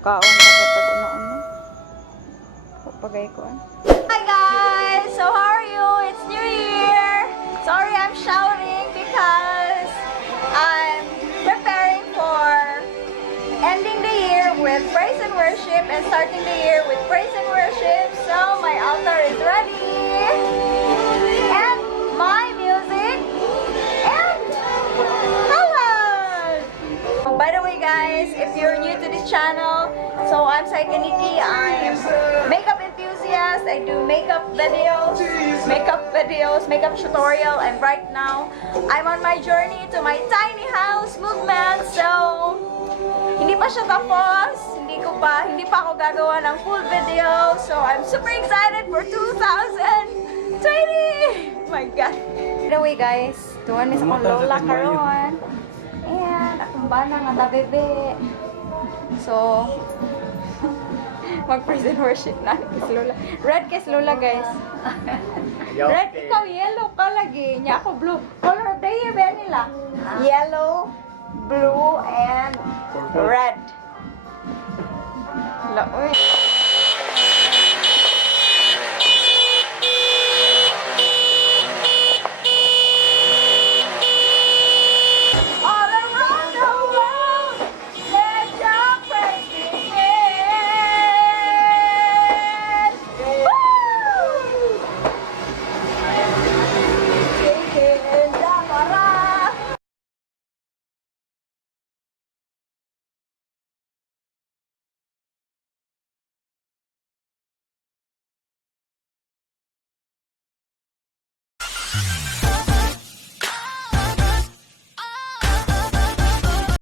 Kaon na gatag una-una. Pagay ko. Hi guys! So how are you? It's New Year! Sorry I'm shouting because I'm preparing for ending the year with praise and worship and starting the year with praise and worship. So my altar is ready. And my music. And hello! By the way guys, if you're new to this channel, so I'm Thankyou. I'm makeup enthusiast. I do makeup videos, makeup tutorial, and right now I'm on my journey to my tiny house movement. So hindi pa siya tapos, hindi pa ako gagawa ng full video. So I'm super excited for 2020. Oh my God. By the way guys, tuwan ni sa kong lola karon. Ayan, akong bana nga tabebe. So, mag-praise and worship na kay Lola. Red kay Lola, guys. Red, ikaw yellow ka lagi. Nya ako blue. Color of the year ba nila? Yellow, blue, and red. Uy.